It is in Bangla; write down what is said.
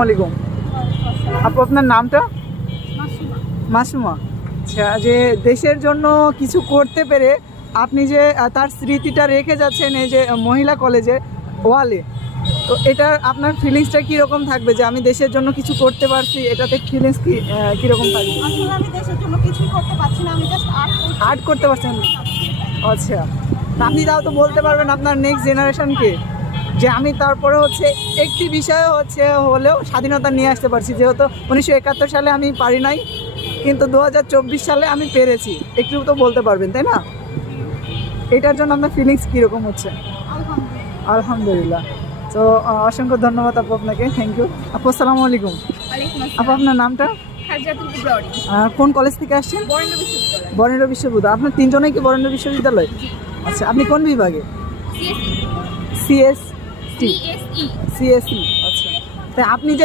আসসালামাইকুম। আপু আপনার নামটা? মাসুমা। আচ্ছা, যে দেশের জন্য কিছু করতে পেরে আপনি যে তার স্মৃতিটা রেখে যাচ্ছেন এই যে মহিলা কলেজের ওয়ালে, তো এটার আপনার ফিলিংসটা কীরকম থাকবে যে আমি দেশের জন্য কিছু করতে পারছি, এটাতে ফিলিংস কীরকম থাকবে? আসলে আমি দেশের জন্য কিছুই করতে পারছি না, আমি জাস্ট আর্ট করতে পারছেন? আচ্ছা, আপনি তাও তো বলতে পারবেন আপনার নেক্সট জেনারেশনকে যে আমি তারপরে একটি বিষয় হলেও স্বাধীনতা নিয়ে আসতে পারছি, যেহেতু 1971 সালে আমি পারি নাই, কিন্তু 2024 সালে আমি পেরেছি, একটু তো বলতে পারবেন তাই না? এটার জন্য আপনার ফিলিংস কীরকম হচ্ছে? আলহামদুলিল্লাহ। তো অসংখ্য ধন্যবাদ আপু আপনাকে, থ্যাংক ইউ আপু। আসসালামু আলাইকুম। আপু আপনার নামটা? কোন কলেজ থেকে আসছেন? বরেন্দ্র বিশ্ববিদ্যালয়। আপনার তিনজনেই কি বরেন্দ্র বিশ্ববিদ্যালয়? আচ্ছা, আপনি কোন বিভাগে? সিএসসি। আচ্ছা, তাই আপনি যে